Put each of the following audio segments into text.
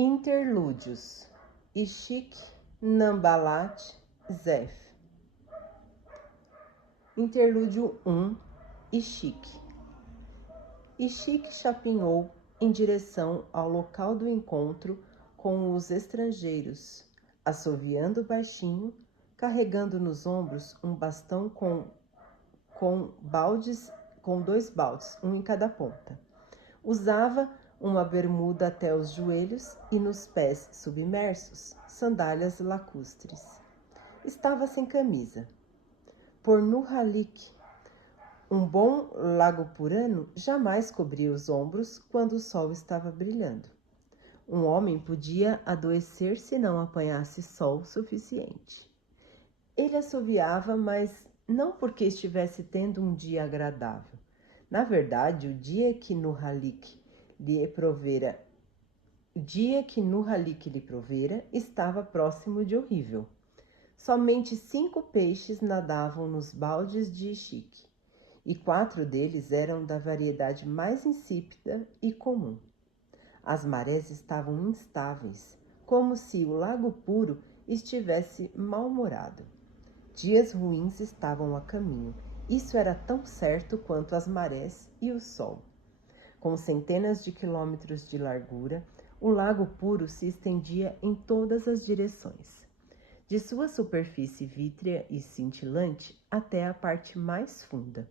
Interlúdios. Ishik Nambalat Zef. Interlúdio 1. Ishik. Ishik chapinhou em direção ao local do encontro com os estrangeiros, assoviando baixinho, carregando nos ombros um bastão com dois baldes, um em cada ponta. Usava uma bermuda até os joelhos e nos pés submersos, sandálias lacustres. Estava sem camisa. Por Nurhalik, um bom lagopurano jamais cobria os ombros quando o sol estava brilhando. Um homem podia adoecer se não apanhasse sol suficiente. Ele assoviava, mas não porque estivesse tendo um dia agradável. Na verdade, o dia que Nurhalik lhe provera estava próximo de horrível. Somente 5 peixes nadavam nos baldes de Ishik, e 4 deles eram da variedade mais insípida e comum. As marés estavam instáveis, como se o lago puro estivesse mal-humorado. Dias ruins estavam a caminho. Isso era tão certo quanto as marés e o sol. Com centenas de quilômetros de largura, o lago puro se estendia em todas as direções, de sua superfície vítrea e cintilante até a parte mais funda.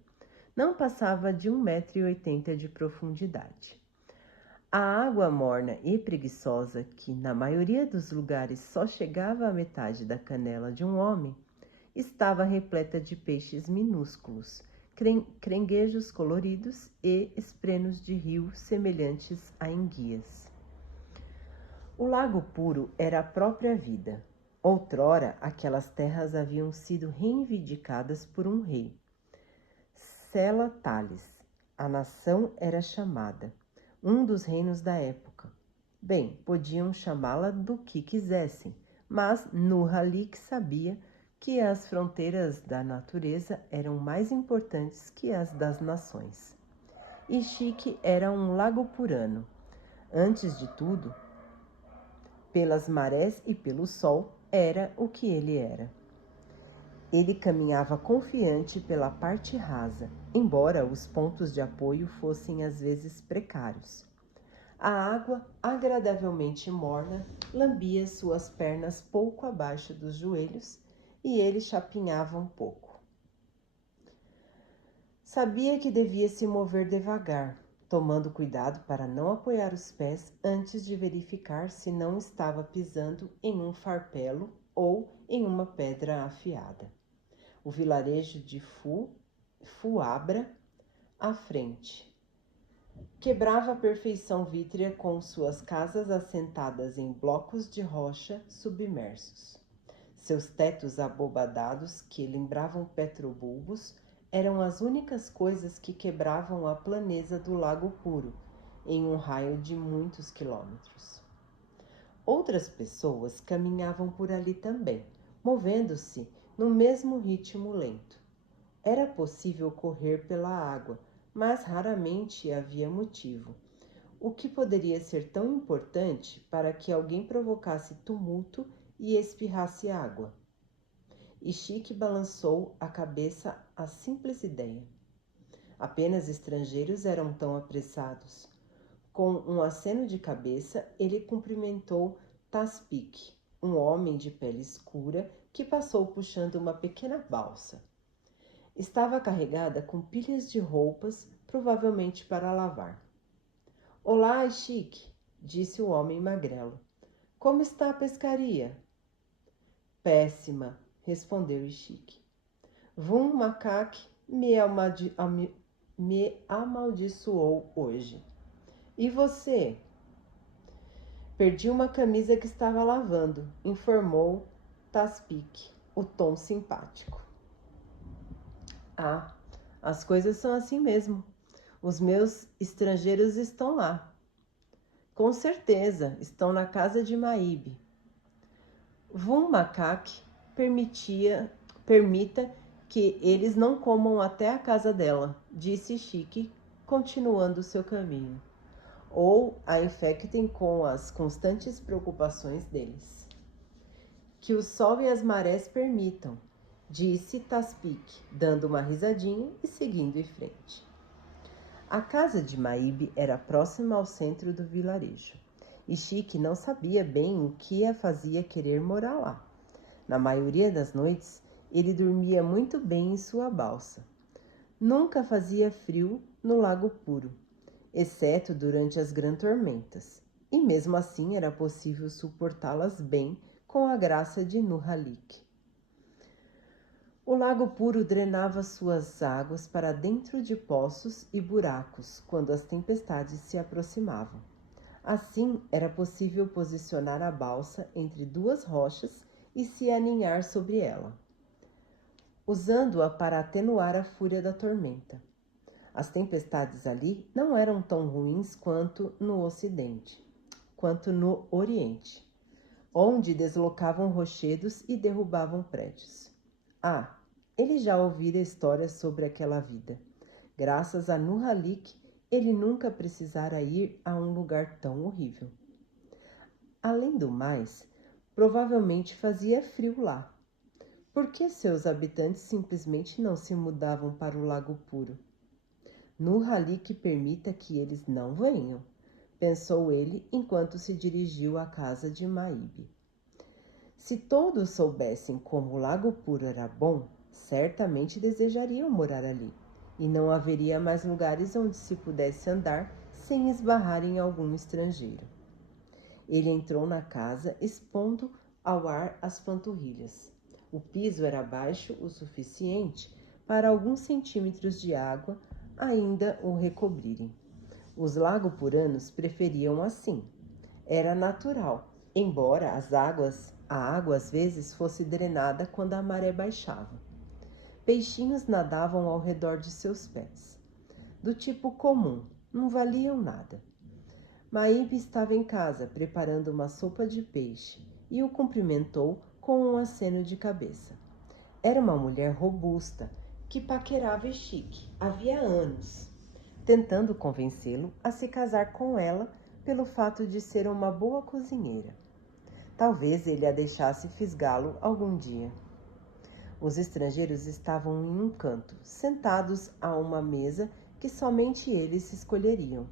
Não passava de 1,80 m de profundidade. A água morna e preguiçosa, que na maioria dos lugares só chegava à metade da canela de um homem, estava repleta de peixes minúsculos, caranguejos coloridos e esprenos de rio semelhantes a enguias. O lago puro era a própria vida. Outrora, aquelas terras haviam sido reivindicadas por um rei, Sela Thales. A nação era chamada, um dos reinos da época. Bem, podiam chamá-la do que quisessem, mas Nurhalik sabia que as fronteiras da natureza eram mais importantes que as das nações. Ishik era um lagopurano. Antes de tudo, pelas marés e pelo sol, era o que ele era. Ele caminhava confiante pela parte rasa, embora os pontos de apoio fossem às vezes precários. A água, agradavelmente morna, lambia suas pernas pouco abaixo dos joelhos e ele chapinhava um pouco. Sabia que devia se mover devagar, tomando cuidado para não apoiar os pés antes de verificar se não estava pisando em um farpelo ou em uma pedra afiada. O vilarejo de Fuabra, à frente, quebrava a perfeição vítrea com suas casas assentadas em blocos de rocha submersos. Seus tetos abobadados, que lembravam petrobulbos, eram as únicas coisas que quebravam a planeza do Lago Puro, em um raio de muitos quilômetros. Outras pessoas caminhavam por ali também, movendo-se no mesmo ritmo lento. Era possível correr pela água, mas raramente havia motivo. O que poderia ser tão importante para que alguém provocasse tumulto e espirrasse água? Ishik balançou a cabeça à simples ideia. Apenas estrangeiros eram tão apressados. Com um aceno de cabeça, ele cumprimentou Taspik, um homem de pele escura que passou puxando uma pequena balsa. Estava carregada com pilhas de roupas, provavelmente para lavar. Olá, Ishik, disse o homem magrelo. Como está a pescaria? Péssima, respondeu Ishik. Vum Makak me amaldiçoou hoje. E você? Perdi uma camisa que estava lavando, informou Taspik, o tom simpático. Ah, as coisas são assim mesmo. Os meus estrangeiros estão lá. Com certeza, estão na casa de Maíbe. Vum Makak permita que eles não comam até a casa dela, disse Ishik, continuando seu caminho. ou a infectem com as constantes preocupações deles. Que o sol e as marés permitam, disse Taspique, dando uma risadinha e seguindo em frente. A casa de Maíbe era próxima ao centro do vilarejo, e Chique não sabia bem o que a fazia querer morar lá. Na maioria das noites, ele dormia muito bem em sua balsa. Nunca fazia frio no Lago Puro, exceto durante as grandes tormentas, e mesmo assim era possível suportá-las bem com a graça de Nurhalik. O Lago Puro drenava suas águas para dentro de poços e buracos quando as tempestades se aproximavam. Assim, era possível posicionar a balsa entre duas rochas e se aninhar sobre ela, usando-a para atenuar a fúria da tormenta. As tempestades ali não eram tão ruins quanto no Oriente, onde deslocavam rochedos e derrubavam prédios. Ele já ouvira histórias sobre aquela vida. Graças a Nurhalik, ele nunca precisara ir a um lugar tão horrível. Além do mais, provavelmente fazia frio lá. Por que seus habitantes simplesmente não se mudavam para o Lago Puro? Nurhalik permita que eles não venham, pensou ele enquanto se dirigiu à casa de Maíbe. Se todos soubessem como o Lago Puro era bom, certamente desejariam morar ali, e não haveria mais lugares onde se pudesse andar sem esbarrar em algum estrangeiro. Ele entrou na casa, expondo ao ar as panturrilhas. O piso era baixo o suficiente para alguns centímetros de água ainda o recobrirem. Os lagopuranos preferiam assim. Era natural, embora a água às vezes fosse drenada quando a maré baixava. Peixinhos nadavam ao redor de seus pés. Do tipo comum, não valiam nada. Maíbe estava em casa preparando uma sopa de peixe e o cumprimentou com um aceno de cabeça. Era uma mulher robusta que paquerava Chique havia anos, tentando convencê-lo a se casar com ela pelo fato de ser uma boa cozinheira. Talvez ele a deixasse fisgá-lo algum dia. Os estrangeiros estavam em um canto, sentados a uma mesa que somente eles escolheriam.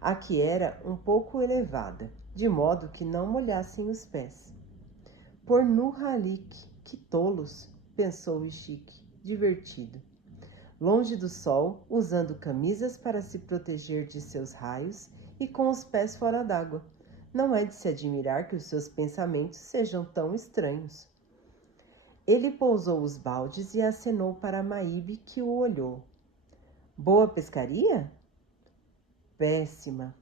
A que era um pouco elevada, de modo que não molhassem os pés. Por Nurhalik, que tolos, pensou Chique, divertido. Longe do sol, usando camisas para se proteger de seus raios e com os pés fora d'água. Não é de se admirar que os seus pensamentos sejam tão estranhos. Ele pousou os baldes e acenou para Maíbe, que o olhou. Boa pescaria? Péssima.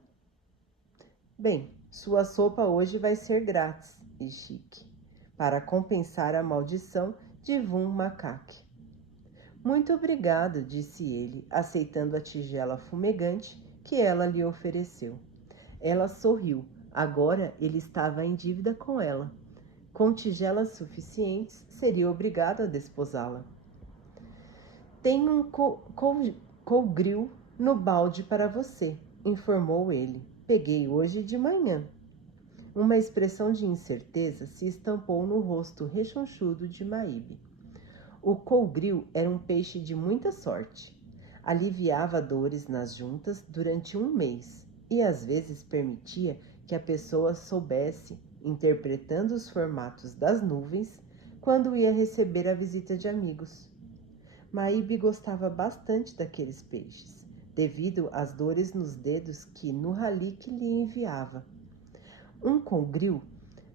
Bem, sua sopa hoje vai ser grátis, Chique, para compensar a maldição de Vum Macaque. Muito obrigado, disse ele, aceitando a tigela fumegante que ela lhe ofereceu. Ela sorriu. Agora ele estava em dívida com ela. Com tigelas suficientes, seria obrigado a desposá-la. Tem um colgril no balde para você, informou ele. Peguei hoje de manhã. Uma expressão de incerteza se estampou no rosto rechonchudo de Maíbe. O colgril era um peixe de muita sorte. Aliviava dores nas juntas durante um mês e às vezes permitia que a pessoa soubesse, interpretando os formatos das nuvens, quando ia receber a visita de amigos. Maíbe gostava bastante daqueles peixes, devido às dores nos dedos que Nurhalik lhe enviava. Um colgril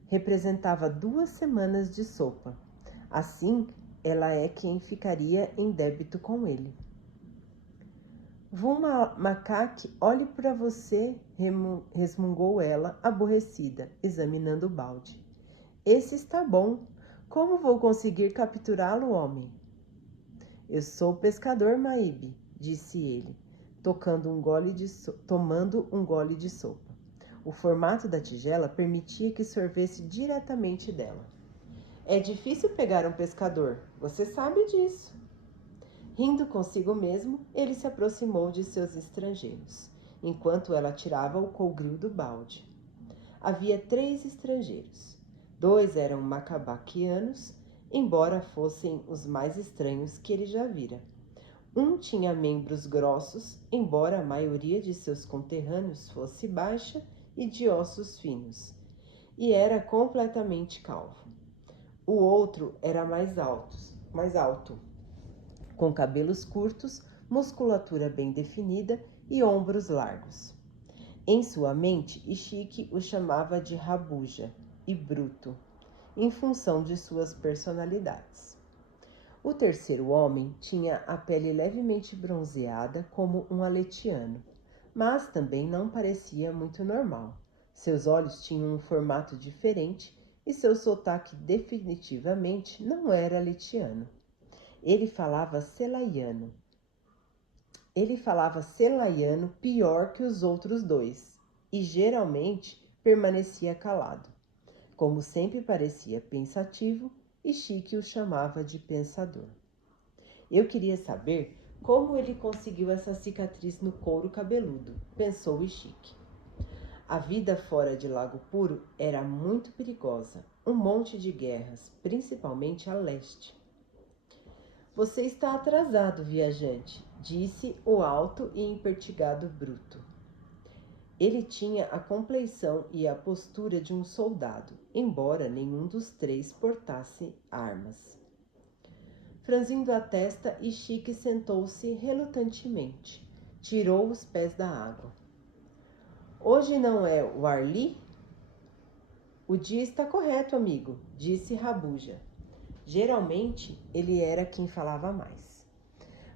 representava 2 semanas de sopa. Assim, ela é quem ficaria em débito com ele. Vum Macaque, olhe para você, resmungou ela, aborrecida, examinando o balde. Esse está bom. Como vou conseguir capturá-lo, homem? Eu sou pescador, Maíbe, disse ele, tomando um gole de sopa. O formato da tigela permitia que sorvesse diretamente dela. É difícil pegar um pescador, você sabe disso. Rindo consigo mesmo, ele se aproximou de seus estrangeiros. enquanto ela tirava o colgril do balde. Havia 3 estrangeiros. 2 eram macabaquianos, embora fossem os mais estranhos que ele já vira. Um tinha membros grossos, embora a maioria de seus conterrâneos fosse baixa e de ossos finos, e era completamente calvo. O outro era mais alto, com cabelos curtos, musculatura bem definida e ombros largos. Em sua mente, Ishiki o chamava de rabuja e bruto, em função de suas personalidades. O terceiro homem tinha a pele levemente bronzeada como um aletiano, mas também não parecia muito normal. Seus olhos tinham um formato diferente e seu sotaque definitivamente não era aletiano. Ele falava selaiano. Pior que os outros 2 e geralmente permanecia calado. Como sempre parecia pensativo, Ishiki o chamava de pensador. Eu queria saber como ele conseguiu essa cicatriz no couro cabeludo, pensou Ishiki. A vida fora de Lago Puro era muito perigosa, um monte de guerras, principalmente a leste. Você está atrasado, viajante, disse o alto e impertigado bruto. Ele tinha a compleição e a postura de um soldado, embora nenhum dos 3 portasse armas. Franzindo a testa, Ishiki sentou-se relutantemente. Tirou os pés da água. Hoje não é o Arli? O dia está correto, amigo, disse Rabuja. Geralmente, ele era quem falava mais.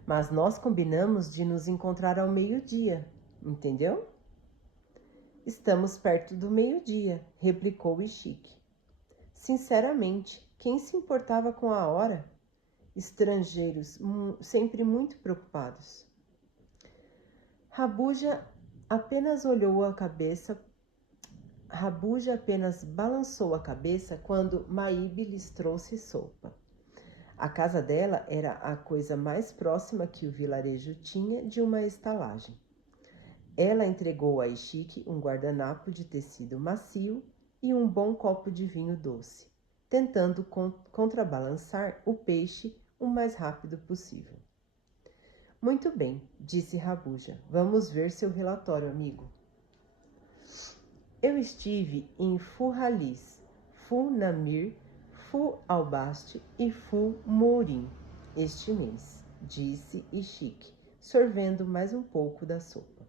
Mas nós combinamos de nos encontrar ao meio-dia, entendeu? Estamos perto do meio-dia, replicou Ishiki. Sinceramente, quem se importava com a hora? Estrangeiros, sempre muito preocupados. Rabuja apenas balançou a cabeça quando Maíbe lhes trouxe sopa. A casa dela era a coisa mais próxima que o vilarejo tinha de uma estalagem. Ela entregou a Ishiki um guardanapo de tecido macio e um bom copo de vinho doce, tentando contrabalançar o peixe o mais rápido possível. Muito bem, disse Rabuja. Vamos ver seu relatório, amigo. Eu estive em Fu-Halis, Fu-Namir, Fu-Albaste e Fu-Mourim este mês, disse Ishiki, sorvendo mais um pouco da sopa.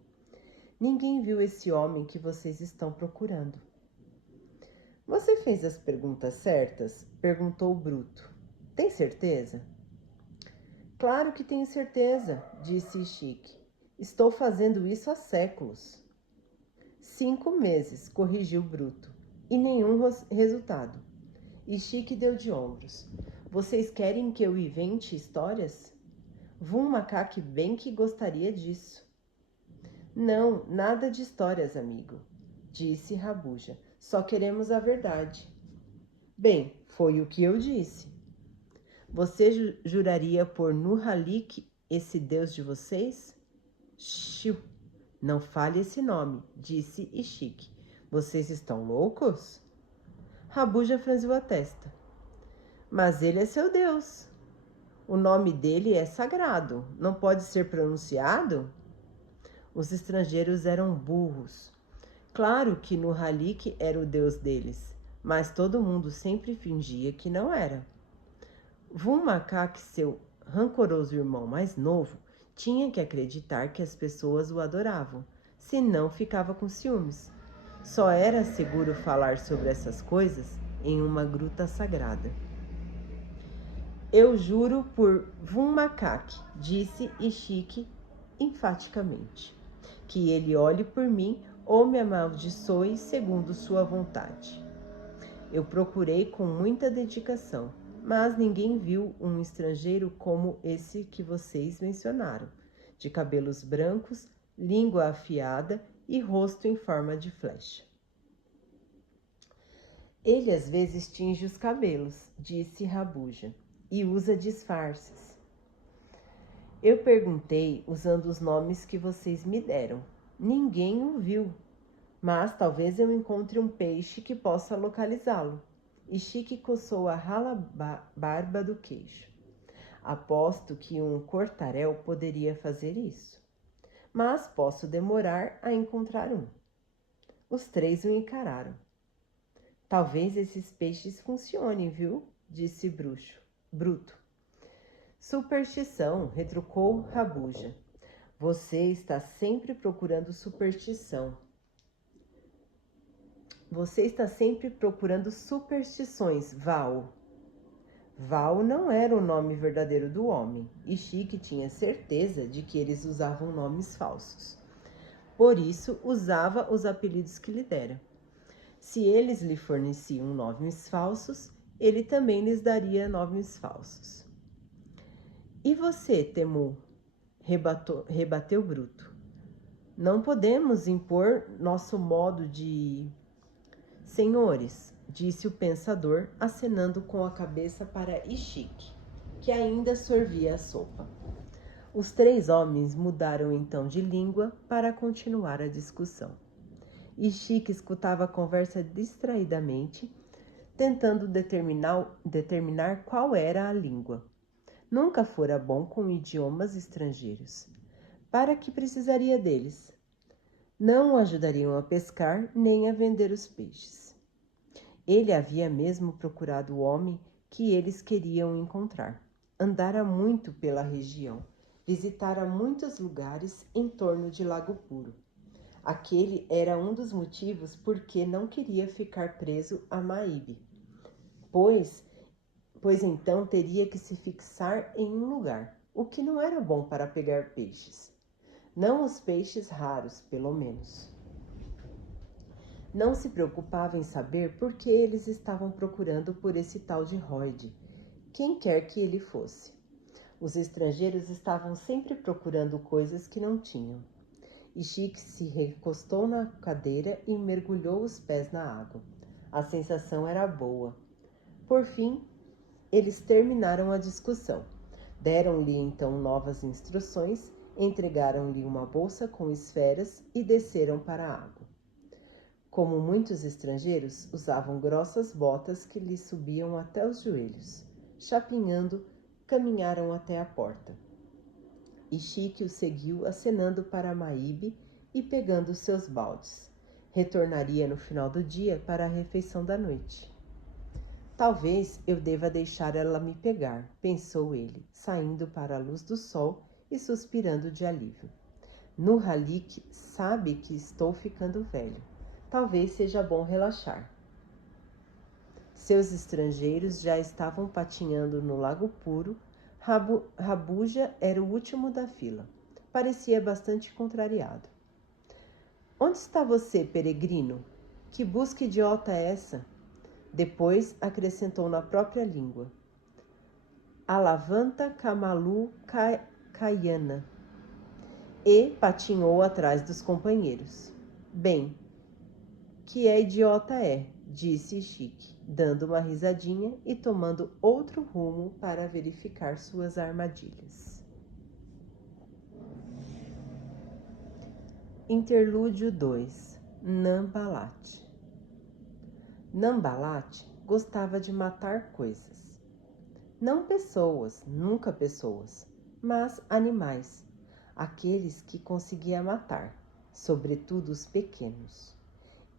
Ninguém viu esse homem que vocês estão procurando. Você fez as perguntas certas? Perguntou o Bruto. Tem certeza? Claro que tenho certeza, disse Ishiki. Estou fazendo isso há séculos. 5 meses, corrigiu Bruto, e nenhum resultado. Ishiki deu de ombros. Vocês querem que eu invente histórias? Vum Macaque bem que gostaria disso. Não, nada de histórias, amigo, disse Rabuja. Só queremos a verdade. Bem, foi o que eu disse. Você juraria por Nurhalik, esse deus de vocês? Xiu, não fale esse nome, disse Ishiki. Vocês estão loucos? Rabuja franziu a testa. Mas ele é seu deus. O nome dele é sagrado, não pode ser pronunciado? Os estrangeiros eram burros. Claro que Nurhalik era o deus deles, mas todo mundo sempre fingia que não era. Vum Macaque, seu rancoroso irmão mais novo, tinha que acreditar que as pessoas o adoravam, senão ficava com ciúmes. Só era seguro falar sobre essas coisas em uma gruta sagrada. Eu juro por Vum Macaque, disse Ishiki enfaticamente, que ele olhe por mim ou me amaldiçoe segundo sua vontade. Eu procurei com muita dedicação, mas ninguém viu um estrangeiro como esse que vocês mencionaram, de cabelos brancos, língua afiada e rosto em forma de flecha. Ele às vezes tinge os cabelos, disse Rabuja, e usa disfarces. Eu perguntei usando os nomes que vocês me deram. Ninguém o viu, mas talvez eu encontre um peixe que possa localizá-lo. E Chique coçou a rala barba do queixo. Aposto que um cortarel poderia fazer isso, mas posso demorar a encontrar um. Os três o encararam. Talvez esses peixes funcionem, viu? Disse Bruto. Superstição, retrucou Rabuja. Você está sempre procurando superstição. Você está sempre procurando superstições, Val. Val não era o nome verdadeiro do homem, e Chique tinha certeza de que eles usavam nomes falsos. Por isso, usava os apelidos que lhe dera. Se eles lhe forneciam nomes falsos, ele também lhes daria nomes falsos. E você, Temu? Rebateu Bruto. Não podemos impor nosso modo de... Senhores, disse o pensador, acenando com a cabeça para Chique, que ainda sorvia a sopa. Os três homens mudaram então de língua para continuar a discussão. Chique escutava a conversa distraidamente, tentando determinar qual era a língua. Nunca fora bom com idiomas estrangeiros. Para que precisaria deles? Não o ajudariam a pescar nem a vender os peixes. Ele havia mesmo procurado o homem que eles queriam encontrar. Andara muito pela região, visitara muitos lugares em torno de Lago Puro. Aquele era um dos motivos por que não queria ficar preso a Maíbe, pois então teria que se fixar em um lugar, o que não era bom para pegar peixes. Não os peixes raros, pelo menos. Não se preocupava em saber por que eles estavam procurando por esse tal de Royd, quem quer que ele fosse. Os estrangeiros estavam sempre procurando coisas que não tinham. Chique se recostou na cadeira e mergulhou os pés na água. A sensação era boa. Por fim, eles terminaram a discussão. Deram-lhe então novas instruções, entregaram-lhe uma bolsa com esferas e desceram para a água. Como muitos estrangeiros, usavam grossas botas que lhes subiam até os joelhos. Chapinhando, caminharam até a porta. Chique o seguiu acenando para Maíbe e pegando seus baldes. Retornaria no final do dia para a refeição da noite. Talvez eu deva deixar ela me pegar, pensou ele, saindo para a luz do sol e suspirando de alívio. Nurhalik sabe que estou ficando velho. Talvez seja bom relaxar. Seus estrangeiros já estavam patinhando no Lago Puro. Rabuja era o último da fila. Parecia bastante contrariado. Onde está você, peregrino? Que busca idiota é essa? Depois acrescentou na própria língua. Alavanta Kamalu Kayana. E patinhou atrás dos companheiros. Bem, que idiota é, disse Chique, dando uma risadinha e tomando outro rumo para verificar suas armadilhas. Interlúdio 2. Nambalat. Nambalat gostava de matar coisas. Não pessoas, nunca pessoas, mas animais, aqueles que conseguia matar, sobretudo os pequenos.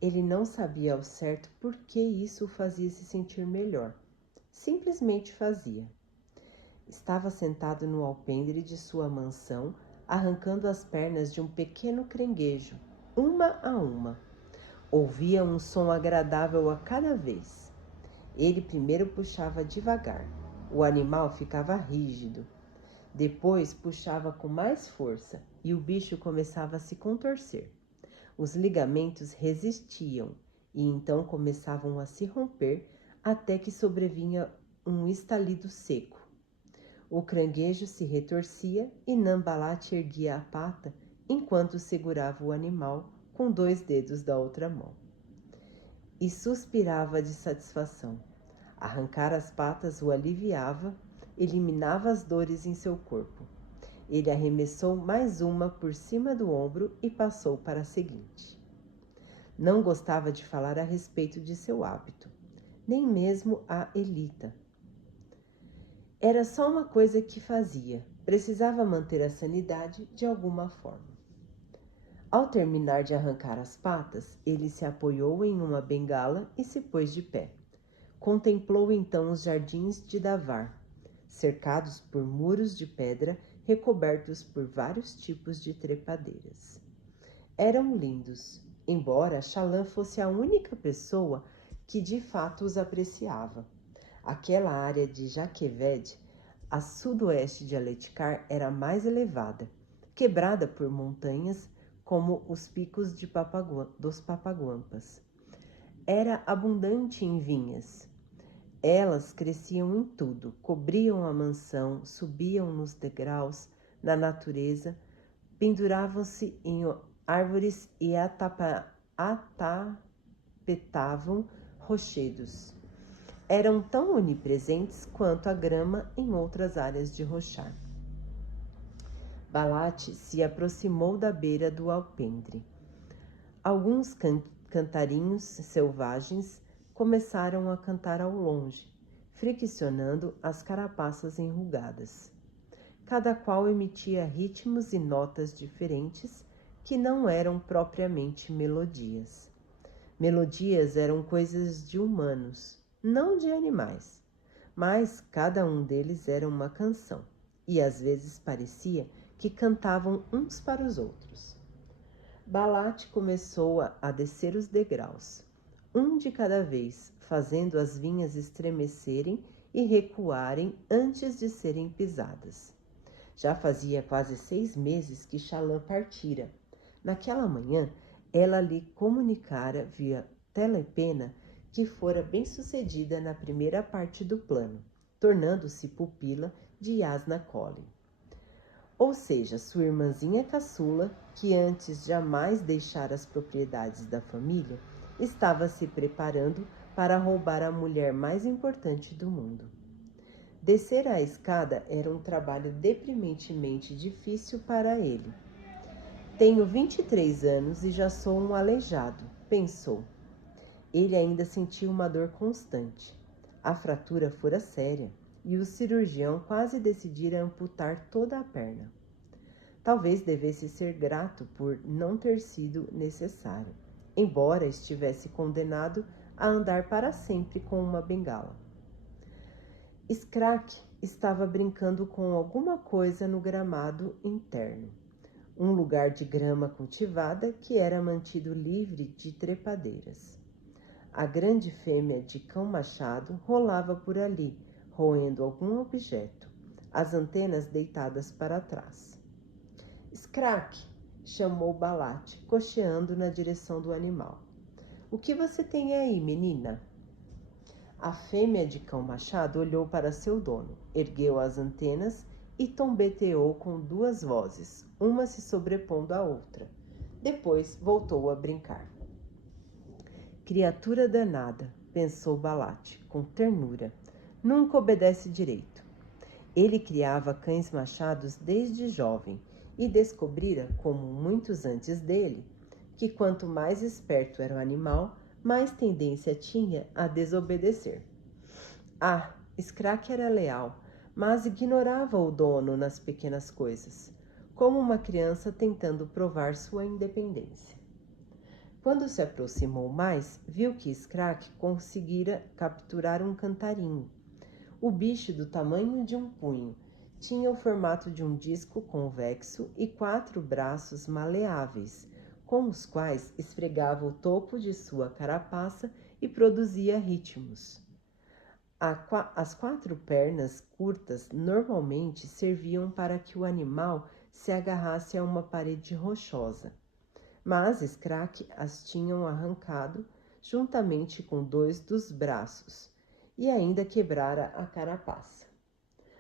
Ele não sabia ao certo por que isso o fazia se sentir melhor. Simplesmente fazia. Estava sentado no alpendre de sua mansão, arrancando as pernas de um pequeno caranguejo, uma a uma. Ouvia um som agradável a cada vez. Ele primeiro puxava devagar. O animal ficava rígido. Depois puxava com mais força e o bicho começava a se contorcer. Os ligamentos resistiam e então começavam a se romper até que sobrevinha um estalido seco. O caranguejo se retorcia e Nambalat erguia a pata enquanto segurava o animal com 2 dedos da outra mão. E suspirava de satisfação. Arrancar as patas o aliviava, eliminava as dores em seu corpo. Ele arremessou mais uma por cima do ombro e passou para a seguinte. Não gostava de falar a respeito de seu hábito, nem mesmo a Elita. Era só uma coisa que fazia. Precisava manter a sanidade de alguma forma. Ao terminar de arrancar as patas, ele se apoiou em uma bengala e se pôs de pé. Contemplou então os jardins de Davar, cercados por muros de pedra recobertos por vários tipos de trepadeiras. Eram lindos, embora Shallan fosse a única pessoa que de fato os apreciava. Aquela área de Jaqueved, a sudoeste de Aletikar, era mais elevada, quebrada por montanhas como os picos dos Papaguampas. Era abundante em vinhas. Elas cresciam em tudo, cobriam a mansão, subiam nos degraus, na natureza, penduravam-se em árvores e atapetavam rochedos. Eram tão onipresentes quanto a grama em outras áreas de rochar. Balat se aproximou da beira do alpendre. Alguns cantarinhos selvagens começaram a cantar ao longe, friccionando as carapaças enrugadas. Cada qual emitia ritmos e notas diferentes que não eram propriamente melodias. Melodias eram coisas de humanos, não de animais, mas cada um deles era uma canção, e às vezes parecia que cantavam uns para os outros. Balat começou a descer os degraus, um de cada vez, fazendo as vinhas estremecerem e recuarem antes de serem pisadas. Já fazia quase 6 meses que Shallan partira. Naquela manhã, ela lhe comunicara via telepena que fora bem-sucedida na primeira parte do plano, tornando-se pupila de Yasna Colley. Ou seja, sua irmãzinha caçula, que antes jamais deixara as propriedades da família, estava se preparando para roubar a mulher mais importante do mundo. Descer a escada era um trabalho deprimentemente difícil para ele. Tenho 23 anos e já sou um aleijado, pensou. Ele ainda sentia uma dor constante. A fratura fora séria e o cirurgião quase decidira amputar toda a perna. Talvez devesse ser grato por não ter sido necessário, embora estivesse condenado a andar para sempre com uma bengala. Skrak estava brincando com alguma coisa no gramado interno, um lugar de grama cultivada que era mantido livre de trepadeiras. A grande fêmea de cão-machado rolava por ali, roendo algum objeto, as antenas deitadas para trás. Skrak, chamou Balat, cocheando na direção do animal. O que você tem aí, menina? A fêmea de cão-machado olhou para seu dono, ergueu as antenas e tombeteou com 2 vozes, uma se sobrepondo à outra. Depois voltou a brincar. Criatura danada, pensou Balat, com ternura. Nunca obedece direito. Ele criava cães machados desde jovem e descobrira, como muitos antes dele, que quanto mais esperto era o animal, mais tendência tinha a desobedecer. Skrak era leal, mas ignorava o dono nas pequenas coisas, como uma criança tentando provar sua independência. Quando se aproximou mais, viu que Skrak conseguira capturar um cantarinho. O bicho, do tamanho de um punho, tinha o formato de um disco convexo e 4 braços maleáveis, com os quais esfregava o topo de sua carapaça e produzia ritmos. As 4 pernas curtas normalmente serviam para que o animal se agarrasse a uma parede rochosa, mas Skrak as tinham arrancado juntamente com 2 dos braços e ainda quebrara a carapaça.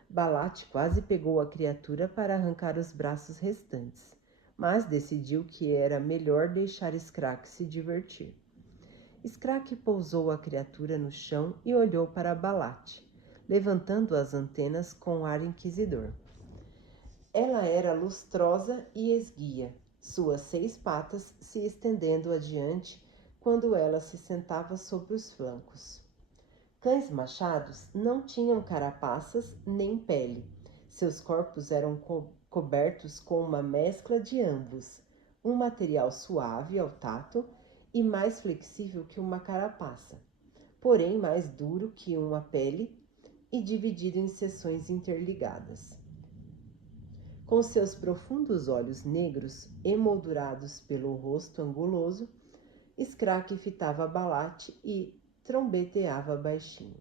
Balat quase pegou a criatura para arrancar os braços restantes, mas decidiu que era melhor deixar Skrak se divertir. Skrak pousou a criatura no chão e olhou para Balat, levantando as antenas com ar inquisidor. Ela era lustrosa e esguia, suas 6 patas se estendendo adiante quando ela se sentava sobre os flancos. Cães machados não tinham carapaças nem pele. Seus corpos eram cobertos com uma mescla de ambos, um material suave ao tato e mais flexível que uma carapaça, porém mais duro que uma pele e dividido em seções interligadas. Com seus profundos olhos negros, emoldurados pelo rosto anguloso, Scraque fitava Balate e trombeteava baixinho.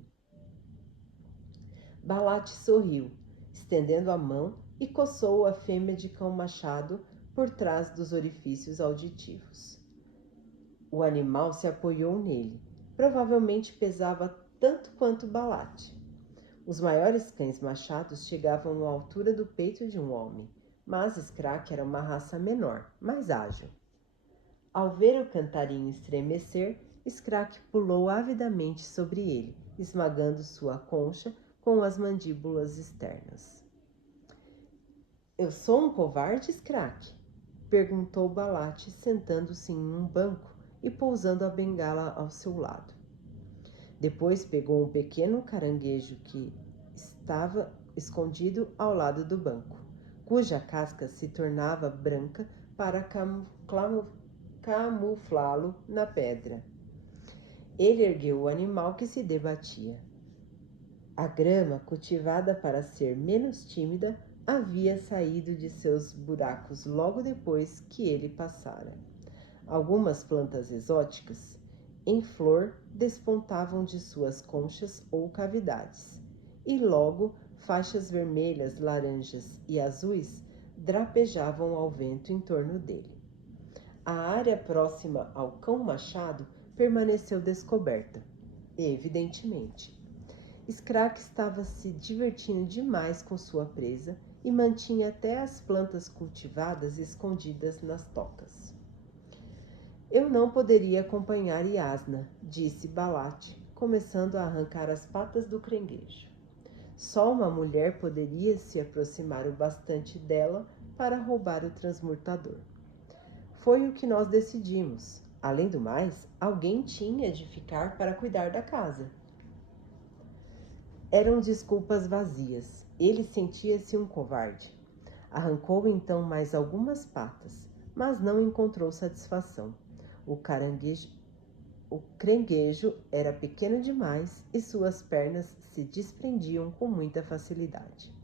Balate sorriu, estendendo a mão e coçou a fêmea de cão machado por trás dos orifícios auditivos. O animal se apoiou nele. Provavelmente pesava tanto quanto Balate. Os maiores cães machados chegavam à altura do peito de um homem, mas Scraque era uma raça menor, mais ágil. Ao ver o cantarinho estremecer, Scraque pulou avidamente sobre ele, esmagando sua concha com as mandíbulas externas. Eu sou um covarde, Scraque? Perguntou Balate, sentando-se em um banco e pousando a bengala ao seu lado. Depois pegou um pequeno caranguejo que estava escondido ao lado do banco, cuja casca se tornava branca para camuflá-lo na pedra. Ele ergueu o animal que se debatia. A grama, cultivada para ser menos tímida, havia saído de seus buracos logo depois que ele passara. Algumas plantas exóticas, em flor, despontavam de suas conchas ou cavidades, e logo faixas vermelhas, laranjas e azuis drapejavam ao vento em torno dele. A área próxima ao cão machado permaneceu descoberta, evidentemente. Scraque estava se divertindo demais com sua presa e mantinha até as plantas cultivadas escondidas nas tocas. Eu não poderia acompanhar Yasna, disse Balate, começando a arrancar as patas do caranguejo. Só uma mulher poderia se aproximar o bastante dela para roubar o transmutador. Foi o que nós decidimos. Além do mais, alguém tinha de ficar para cuidar da casa. Eram desculpas vazias. Ele sentia-se um covarde. Arrancou então mais algumas patas, mas não encontrou satisfação. O caranguejo era pequeno demais e suas pernas se desprendiam com muita facilidade.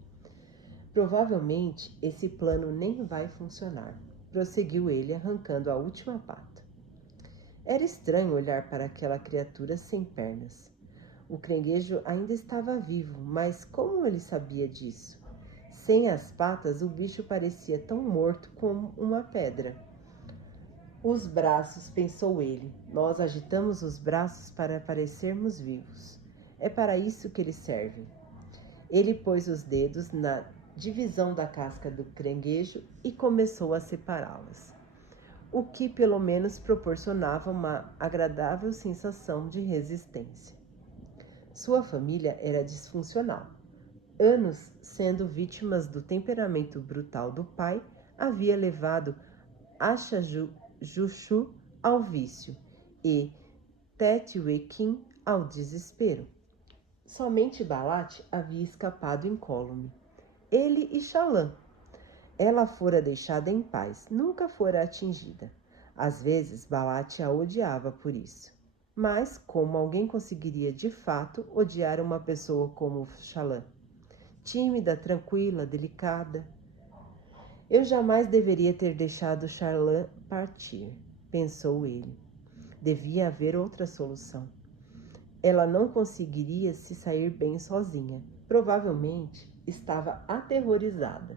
Provavelmente esse plano nem vai funcionar, prosseguiu ele, arrancando a última pata. Era estranho olhar para aquela criatura sem pernas. O caranguejo ainda estava vivo, mas como ele sabia disso? Sem as patas, o bicho parecia tão morto como uma pedra. Os braços, pensou ele. Nós agitamos os braços para parecermos vivos. É para isso que eles servem. Ele pôs os dedos na divisão da casca do caranguejo e começou a separá-las, o que pelo menos proporcionava uma agradável sensação de resistência. Sua família era disfuncional. Anos sendo vítimas do temperamento brutal do pai havia levado Asha Jushu ao vício e Tetwekin ao desespero. Somente Balate havia escapado incólume. Ele e Shallan. Ela fora deixada em paz, nunca fora atingida. Às vezes, Balate a odiava por isso. Mas como alguém conseguiria de fato odiar uma pessoa como Shallan? Tímida, tranquila, delicada. Eu jamais deveria ter deixado Shallan partir, pensou ele. Devia haver outra solução. Ela não conseguiria se sair bem sozinha. Provavelmente estava aterrorizada.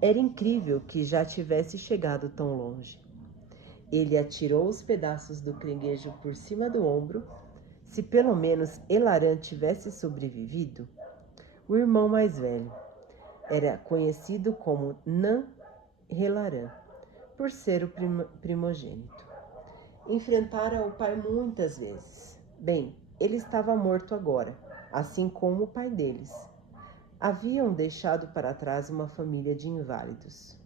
Era incrível que já tivesse chegado tão longe. Ele atirou os pedaços do caranguejo por cima do ombro. Se pelo menos Elaran tivesse sobrevivido, o irmão mais velho era conhecido como Nan-Helaran, por ser o primogênito. Enfrentara o pai muitas vezes. Bem, ele estava morto agora, assim como o pai deles. Haviam deixado para trás uma família de inválidos.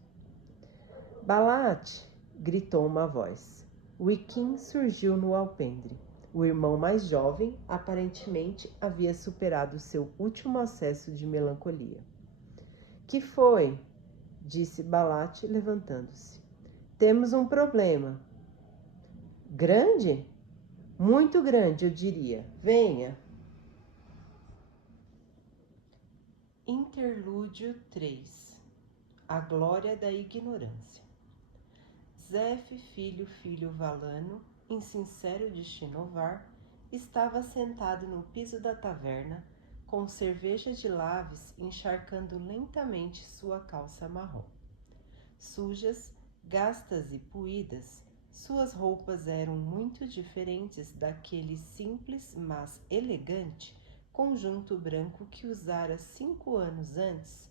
Balat! Gritou uma voz. Wickham surgiu no alpendre. O irmão mais jovem, aparentemente, havia superado seu último acesso de melancolia. Que foi? Disse Balat, levantando-se. Temos um problema. Grande? Muito grande, eu diria. Venha. Interlúdio 3. A glória da ignorância. Zef, filho Valano, insincero de Shinovar, estava sentado no piso da taverna, com cerveja de laves encharcando lentamente sua calça marrom. Sujas, gastas e puídas, suas roupas eram muito diferentes daquele simples, mas elegante, conjunto branco que usara 5 anos antes,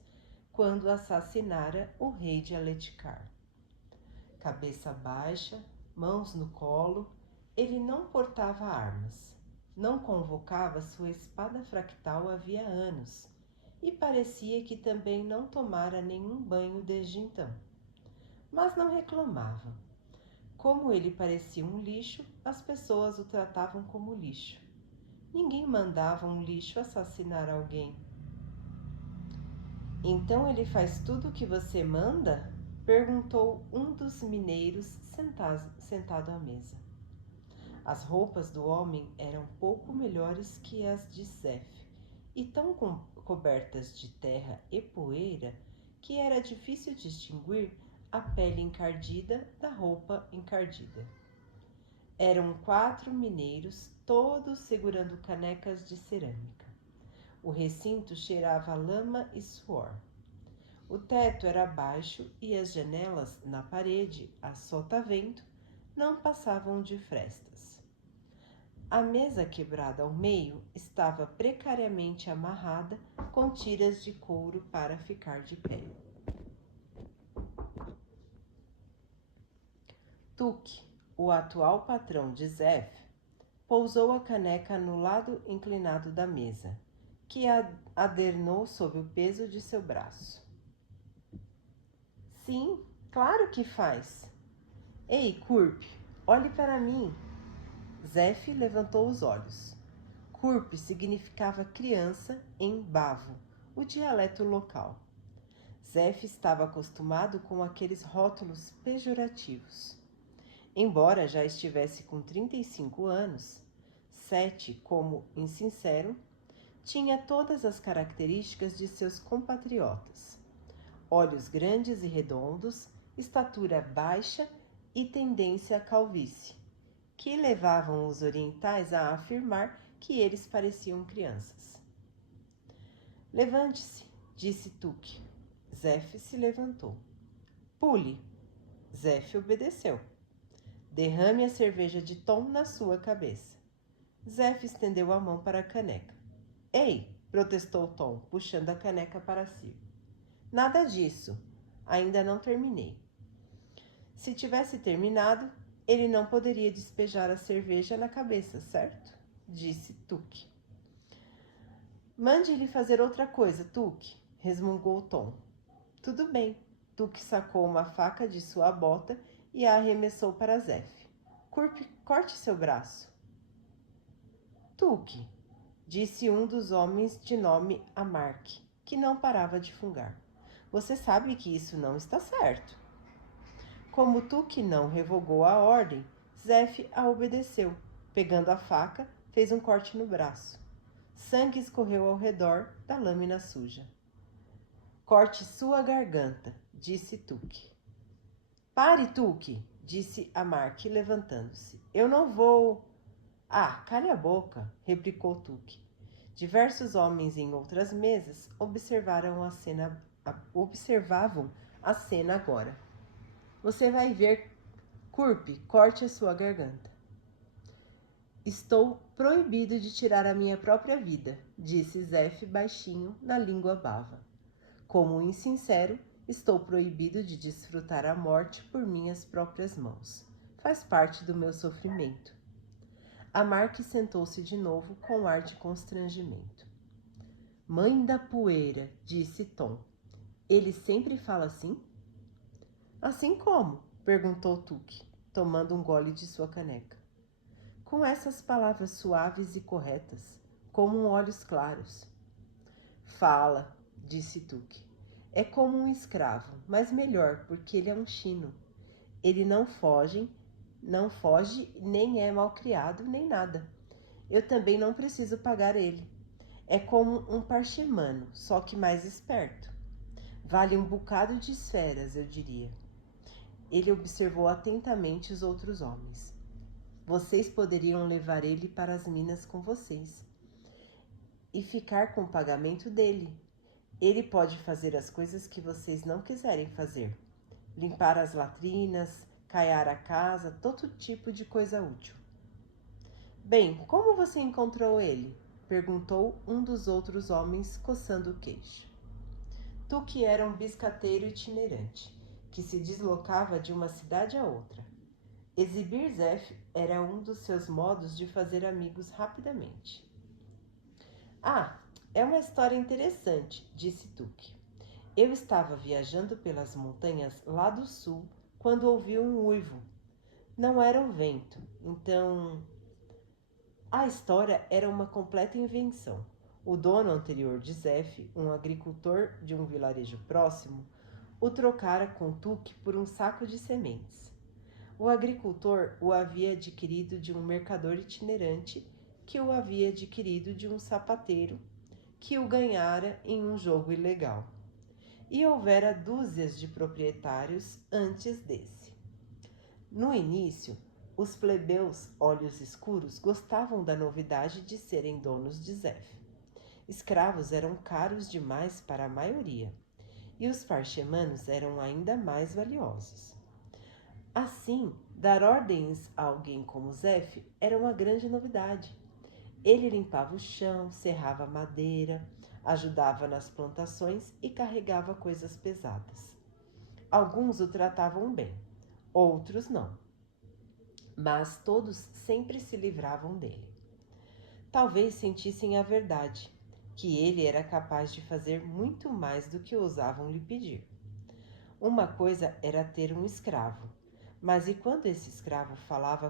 quando assassinara o rei de Aletikar. Cabeça baixa, mãos no colo, ele não portava armas. Não convocava sua espada fractal havia anos, e parecia que também não tomara nenhum banho desde então. Mas não reclamava. Como ele parecia um lixo, as pessoas o tratavam como lixo. Ninguém mandava um lixo assassinar alguém. Então ele faz tudo o que você manda? Perguntou um dos mineiros sentado à mesa. As roupas do homem eram pouco melhores que as de Zef, e tão cobertas de terra e poeira que era difícil distinguir a pele encardida da roupa encardida. Eram 4 mineiros, todos segurando canecas de cerâmica. O recinto cheirava lama e suor. O teto era baixo e as janelas na parede, a sotavento, não passavam de frestas. A mesa quebrada ao meio estava precariamente amarrada com tiras de couro para ficar de pé. Tuk, o atual patrão de Zef, pousou a caneca no lado inclinado da mesa, que adernou sob o peso de seu braço. Sim, claro que faz. Ei, Kurp, olhe para mim. Zef levantou os olhos. Kurp significava criança em bavo, o dialeto local. Zef estava acostumado com aqueles rótulos pejorativos. Embora já estivesse com 35 anos, Sete, como insincero, tinha todas as características de seus compatriotas. Olhos grandes e redondos, estatura baixa e tendência à calvície, que levavam os orientais a afirmar que eles pareciam crianças. Levante-se, disse Tuk. Zef se levantou. Pule. Zef obedeceu. Derrame a cerveja de Tom na sua cabeça. Zef estendeu a mão para a caneca. Ei, protestou Tom, puxando a caneca para si. Nada disso. Ainda não terminei. Se tivesse terminado, ele não poderia despejar a cerveja na cabeça, certo? Disse Tuk. Mande-lhe fazer outra coisa, Tuk, resmungou Tom. Tudo bem. Tuk sacou uma faca de sua bota e a arremessou para Zef. Kurp, corte seu braço. Tuk, disse um dos homens de nome Amark, que não parava de fungar. Você sabe que isso não está certo. Como Tuk não revogou a ordem, Zef a obedeceu. Pegando a faca, fez um corte no braço. Sangue escorreu ao redor da lâmina suja. Corte sua garganta, disse Tuk. Pare, Tuk, disse Amark, levantando-se. Eu não vou... Ah, cale a boca, replicou Tuk. Diversos homens em outras mesas observavam a cena agora. Você vai ver, Kurp, corte a sua garganta. Estou proibido de tirar a minha própria vida, disse Zef baixinho na língua bava. Como insincero, estou proibido de desfrutar a morte por minhas próprias mãos. Faz parte do meu sofrimento. Amark sentou-se de novo com ar de constrangimento. Mãe da poeira, disse Tom. Ele sempre fala assim? Assim como? Perguntou Tuque, tomando um gole de sua caneca. Com essas palavras suaves e corretas, como olhos claros. Fala, disse Tuque. É como um escravo, mas melhor, porque ele é um chino. Ele não foge, nem é malcriado, nem nada. Eu também não preciso pagar ele. É como um parchemano, só que mais esperto. Vale um bocado de esferas, eu diria. Ele observou atentamente os outros homens. Vocês poderiam levar ele para as minas com vocês e ficar com o pagamento dele. Ele pode fazer as coisas que vocês não quiserem fazer. Limpar as latrinas, caiar a casa, todo tipo de coisa útil. Bem, como você encontrou ele? Perguntou um dos outros homens, coçando o queixo. Tuque era um biscateiro itinerante, que se deslocava de uma cidade a outra. Exibir Zef era um dos seus modos de fazer amigos rapidamente. Ah, é uma história interessante, disse Tuque. Eu estava viajando pelas montanhas lá do sul quando ouvi um uivo. Não era o vento, então... A história era uma completa invenção. O dono anterior de Zef, um agricultor de um vilarejo próximo, o trocara com Tuque por um saco de sementes. O agricultor o havia adquirido de um mercador itinerante que o havia adquirido de um sapateiro que o ganhara em um jogo ilegal. E houvera dúzias de proprietários antes desse. No início, os plebeus olhos escuros gostavam da novidade de serem donos de Zef. Escravos eram caros demais para a maioria, e os parchemanos eram ainda mais valiosos. Assim, dar ordens a alguém como Zef era uma grande novidade. Ele limpava o chão, serrava madeira, ajudava nas plantações e carregava coisas pesadas. Alguns o tratavam bem, outros não, mas todos sempre se livravam dele. Talvez sentissem a verdade, que ele era capaz de fazer muito mais do que ousavam lhe pedir. Uma coisa era ter um escravo, mas e quando esse escravo falava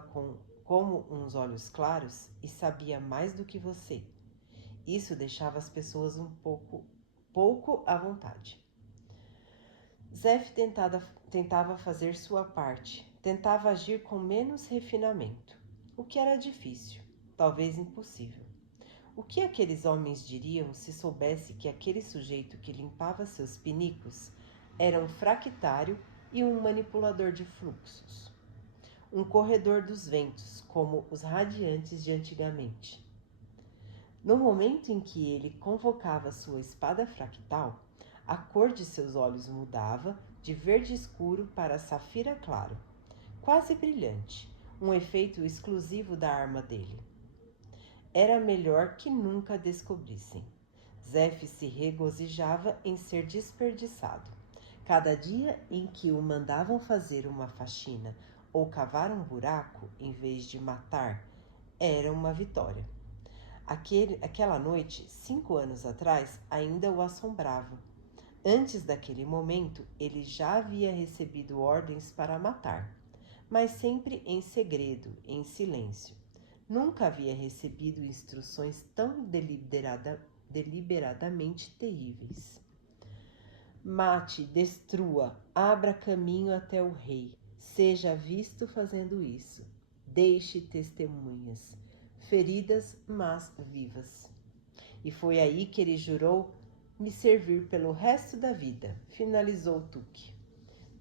como uns olhos claros e sabia mais do que você? Isso deixava as pessoas um pouco à vontade. Zef tentava fazer sua parte, tentava agir com menos refinamento, o que era difícil, talvez impossível. O que aqueles homens diriam se soubesse que aquele sujeito que limpava seus pinicos era um fractário e um manipulador de fluxos? Um corredor dos ventos, como os radiantes de antigamente. No momento em que ele convocava sua espada fractal, a cor de seus olhos mudava de verde escuro para safira claro, quase brilhante, um efeito exclusivo da arma dele. Era melhor que nunca descobrissem. Zef se regozijava em ser desperdiçado. Cada dia em que o mandavam fazer uma faxina ou cavar um buraco em vez de matar era uma vitória. Aquela noite, 5 anos atrás, ainda o assombrava. Antes daquele momento, ele já havia recebido ordens para matar, mas sempre em segredo, em silêncio. Nunca havia recebido instruções tão deliberadamente terríveis. Mate, destrua, abra caminho até o rei. Seja visto fazendo isso. Deixe testemunhas, feridas, mas vivas. E foi aí que ele jurou me servir pelo resto da vida, finalizou Tuque.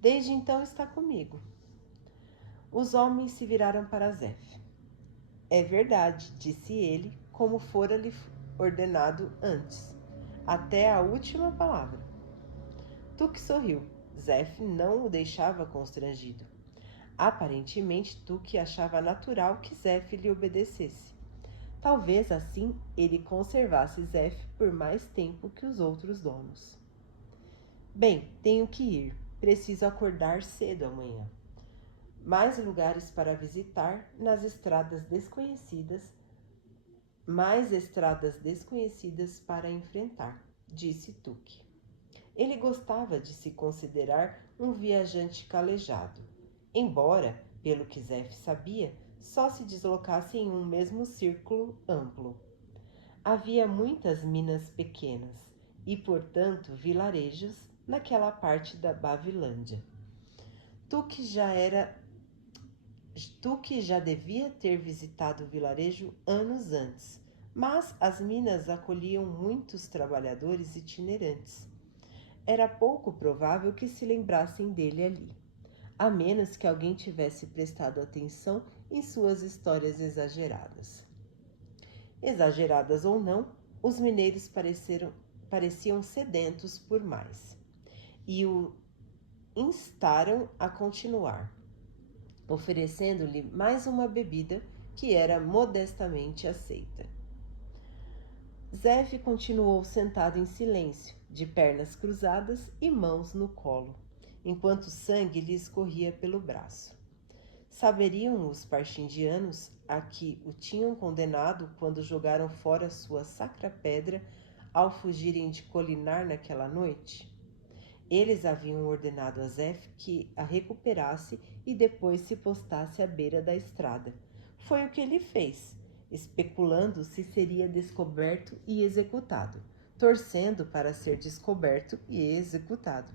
Desde então está comigo. Os homens se viraram para Zef. É verdade, disse ele, como fora-lhe ordenado antes, até a última palavra. Tuque sorriu. Zef não o deixava constrangido. Aparentemente, Tuque achava natural que Zef lhe obedecesse. Talvez assim ele conservasse Zef por mais tempo que os outros donos. Bem, tenho que ir. Preciso acordar cedo amanhã. Mais lugares para visitar nas estradas desconhecidas mais estradas desconhecidas para enfrentar, disse Tuque. Ele gostava de se considerar um viajante calejado, embora, pelo que Zef sabia, só se deslocasse em um mesmo círculo amplo. Havia muitas minas pequenas e, portanto, vilarejos naquela parte da Bavilândia. Tuque já devia ter visitado o vilarejo anos antes, mas as minas acolhiam muitos trabalhadores itinerantes. Era pouco provável que se lembrassem dele ali, a menos que alguém tivesse prestado atenção em suas histórias exageradas. Exageradas ou não, os mineiros pareciam sedentos por mais e o instaram a continuar, oferecendo-lhe mais uma bebida que era modestamente aceita. Zef continuou sentado em silêncio, de pernas cruzadas e mãos no colo, enquanto o sangue lhe escorria pelo braço. Saberiam os parxindianos a que o tinham condenado quando jogaram fora sua sacra pedra ao fugirem de Colinar naquela noite? Eles haviam ordenado a Zef que a recuperasse e depois se postasse à beira da estrada. Foi o que ele fez, especulando se seria descoberto e executado, torcendo para ser descoberto e executado.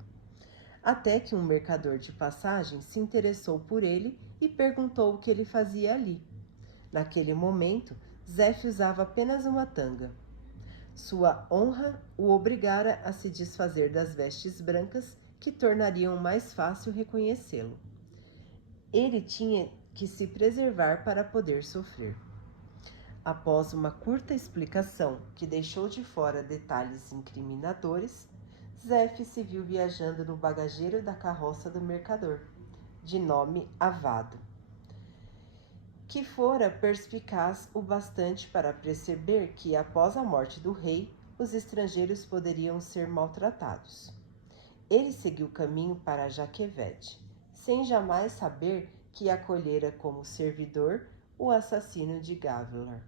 Até que um mercador de passagem se interessou por ele e perguntou o que ele fazia ali. Naquele momento, Zef usava apenas uma tanga. Sua honra o obrigara a se desfazer das vestes brancas que tornariam mais fácil reconhecê-lo. Ele tinha que se preservar para poder sofrer. Após uma curta explicação que deixou de fora detalhes incriminadores, Zef se viu viajando no bagageiro da carroça do mercador, de nome Avado, que fora perspicaz o bastante para perceber que, após a morte do rei, os estrangeiros poderiam ser maltratados. Ele seguiu caminho para Jaqueved, sem jamais saber que acolhera como servidor o assassino de Gavilar.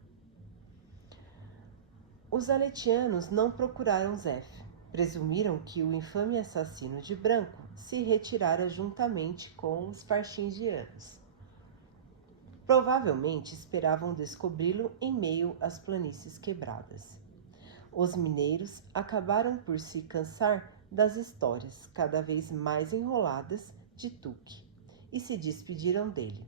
Os aletianos não procuraram Zef. Presumiram que o infame assassino de branco se retirara juntamente com os parxindianos. Provavelmente esperavam descobri-lo em meio às planícies quebradas. Os mineiros acabaram por se cansar das histórias, cada vez mais enroladas, de Tuque, e se despediram dele.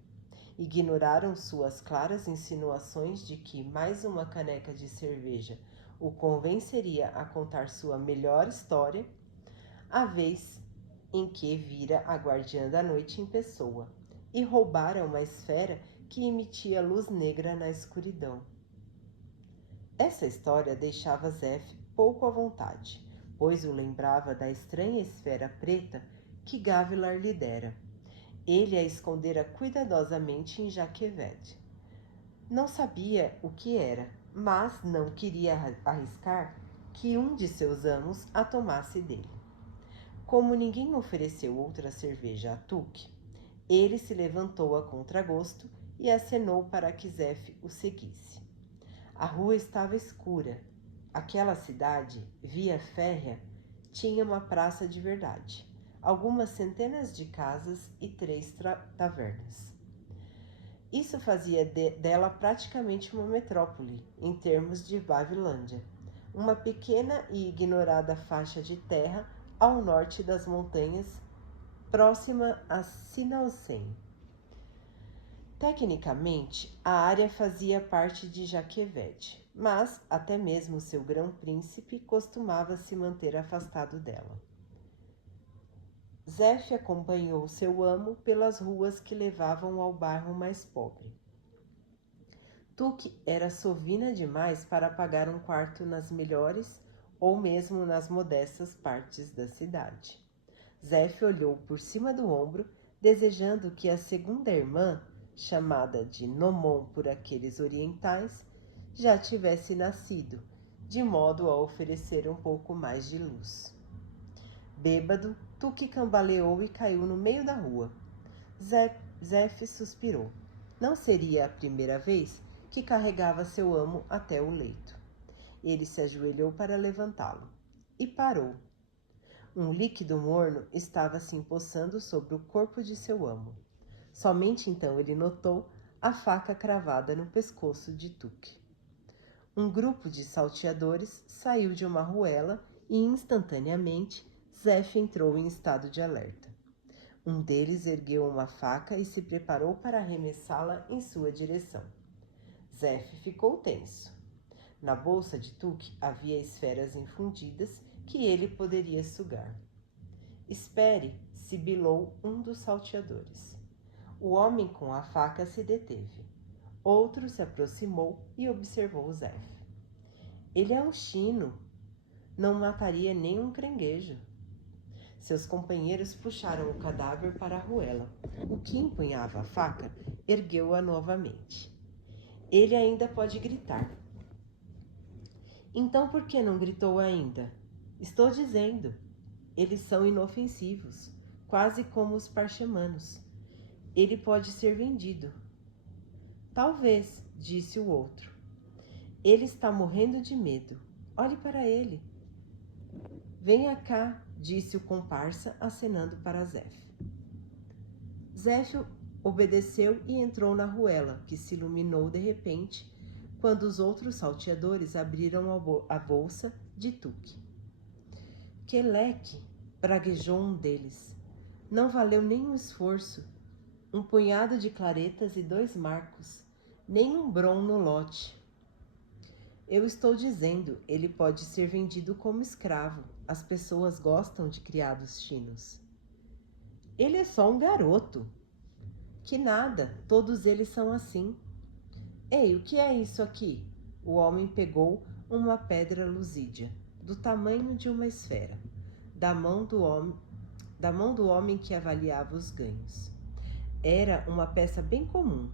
Ignoraram suas claras insinuações de que mais uma caneca de cerveja o convenceria a contar sua melhor história, a vez em que vira a guardiã da noite em pessoa, e roubara uma esfera que emitia luz negra na escuridão. Essa história deixava Zef pouco à vontade, pois o lembrava da estranha esfera preta que Gavilar lhe dera. Ele a escondera cuidadosamente em Jaqueved. Não sabia o que era, mas não queria arriscar que um de seus amos a tomasse dele. Como ninguém ofereceu outra cerveja a Tuque, ele se levantou a contragosto e acenou para que Zef o seguisse. A rua estava escura. Aquela cidade, via férrea, tinha uma praça de verdade, algumas centenas de casas e 3 tavernas. Isso fazia dela praticamente uma metrópole, em termos de Bavilândia, uma pequena e ignorada faixa de terra ao norte das montanhas, próxima a Sinalcem. Tecnicamente, a área fazia parte de Jaqueved, mas até mesmo seu grão-príncipe costumava se manter afastado dela. Zef acompanhou seu amo pelas ruas que levavam ao bairro mais pobre. Tuque era sovina demais para pagar um quarto nas melhores ou mesmo nas modestas partes da cidade. Zef olhou por cima do ombro, desejando que a segunda irmã, chamada de Nomon por aqueles orientais, já tivesse nascido, de modo a oferecer um pouco mais de luz. Bêbado, Tuque cambaleou e caiu no meio da rua. Zef suspirou. Não seria a primeira vez que carregava seu amo até o leito. Ele se ajoelhou para levantá-lo e parou. Um líquido morno estava se empoçando sobre o corpo de seu amo. Somente então ele notou a faca cravada no pescoço de Tuque. Um grupo de salteadores saiu de uma arruela e, instantaneamente, Zef entrou em estado de alerta. Um deles ergueu uma faca e se preparou para arremessá-la em sua direção. Zef ficou tenso. Na bolsa de Tuque havia esferas infundidas que ele poderia sugar. Espere, sibilou um dos salteadores. O homem com a faca se deteve. Outro se aproximou e observou Zef. Ele é um chino. Não mataria nem um caranguejo. Seus companheiros puxaram o cadáver para a arruela. O que empunhava a faca ergueu-a novamente. Ele ainda pode gritar. Então por que não gritou ainda? Estou dizendo. Eles são inofensivos, quase como os parchemanos. Ele pode ser vendido. Talvez, disse o outro. Ele está morrendo de medo. Olhe para ele. Venha cá, disse o comparsa, acenando para Zef. Zef obedeceu e entrou na arruela, que se iluminou de repente, quando os outros salteadores abriram a bolsa de Tuque. Que leque! Praguejou um deles. Não valeu nem um esforço. Um punhado de claretas e 2 marcos. Nem um brom no lote. Eu estou dizendo, ele pode ser vendido como escravo. As pessoas gostam de criados chinos. Ele é só um garoto. Que nada, todos eles são assim. Ei, o que é isso aqui? O homem pegou uma pedra luzídia, do tamanho de uma esfera, da mão do homem que avaliava os ganhos. Era uma peça bem comum,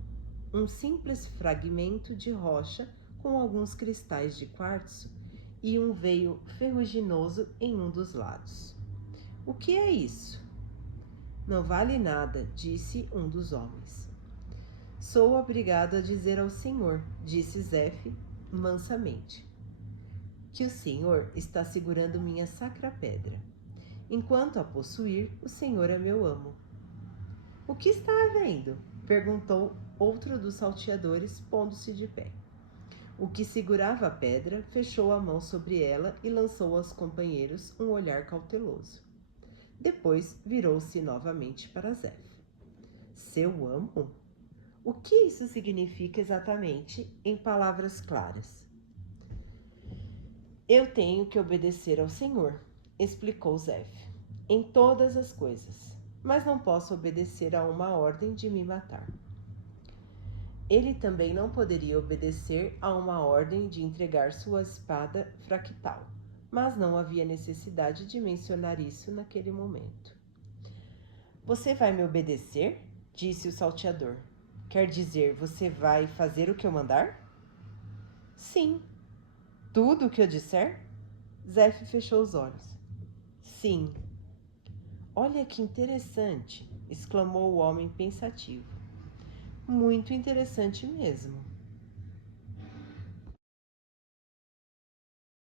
um simples fragmento de rocha com alguns cristais de quartzo e um veio ferruginoso em um dos lados. O que é isso? Não vale nada, disse um dos homens. Sou obrigado a dizer ao senhor, disse Zef mansamente, que o senhor está segurando minha sacra pedra. Enquanto a possuir, o senhor é meu amo. O que está havendo? Perguntou outro dos salteadores, pondo-se de pé. O que segurava a pedra fechou a mão sobre ela e lançou aos companheiros um olhar cauteloso. Depois virou-se novamente para Zef. Seu amo? O que isso significa exatamente em palavras claras? Eu tenho que obedecer ao Senhor, explicou Zef, em todas as coisas, mas não posso obedecer a uma ordem de me matar. Ele também não poderia obedecer a uma ordem de entregar sua espada fractal, mas não havia necessidade de mencionar isso naquele momento. Você vai me obedecer? Disse o salteador. Quer dizer, você vai fazer o que eu mandar? Sim. Tudo o que eu disser? Zef fechou os olhos. Sim. Olha que interessante, exclamou o homem pensativo. Muito interessante mesmo.